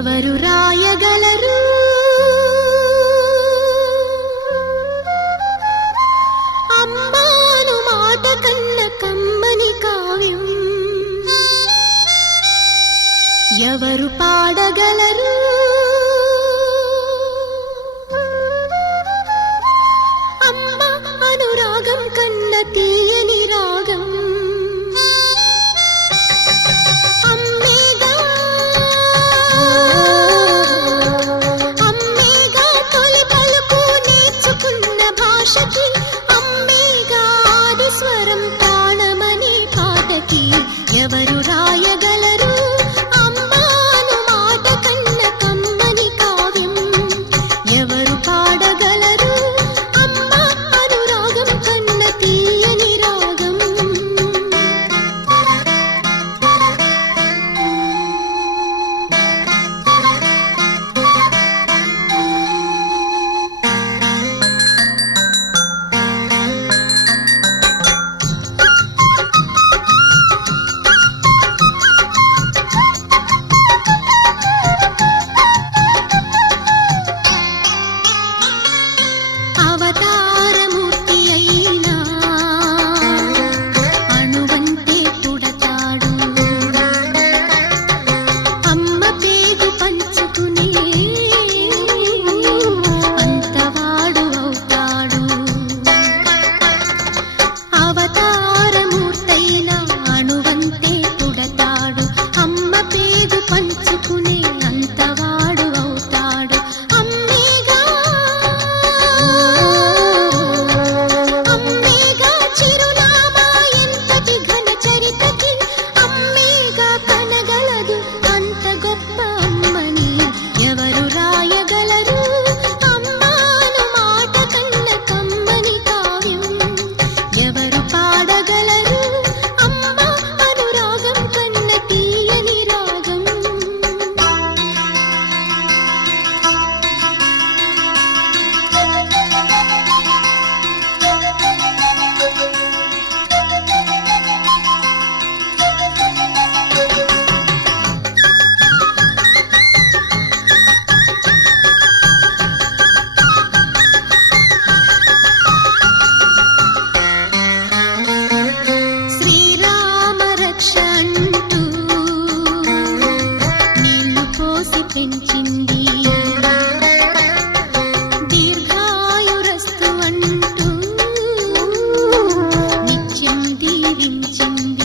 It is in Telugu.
ఎవరు రాయగలరు అమ్మాను మాట కన్న కమ్మని కావ్యం ఎవరు పాడగలరు అమ్మ అనురాగం కన్న తీయని రాగం స్వరం ప్రాణమనే పాటకి ఎవరు రాయగలరు అమ్మాను మాట కన్న కమ్మని కావ్యం ఎవరు పాడగలరు అమ్మ అనురాగం కన్న తీయని రాగం అవతారమూర్తి అయినా అణువంతే పుడతాడు అమ్మ పేగు పంచుకునే అంతవాడు అవుతాడు అవతారమూర్తైనా అణువంతే పుడతాడు అమ్మ పేగు పంచుకునే అంతవాడు అవుతాడు అమ్మేగా చిరునామా ఎంతటి ఘన చరితకి అమ్మేగా కనగలదు అంత గొప్ప అమ్మని ఎవరు రాయగలరు అమ్మాను మాట కన్న కమ్మని కావ్యం ఎవరు పాడగలరు అమ్మ అనురాగం కన్న తీయని రాగం శ్రీరామ రక్ష అంటూ నీళ్లు పోసి పెంచింది దీర్ఘాయురస్తు అంటూ నిత్యం దీవించింది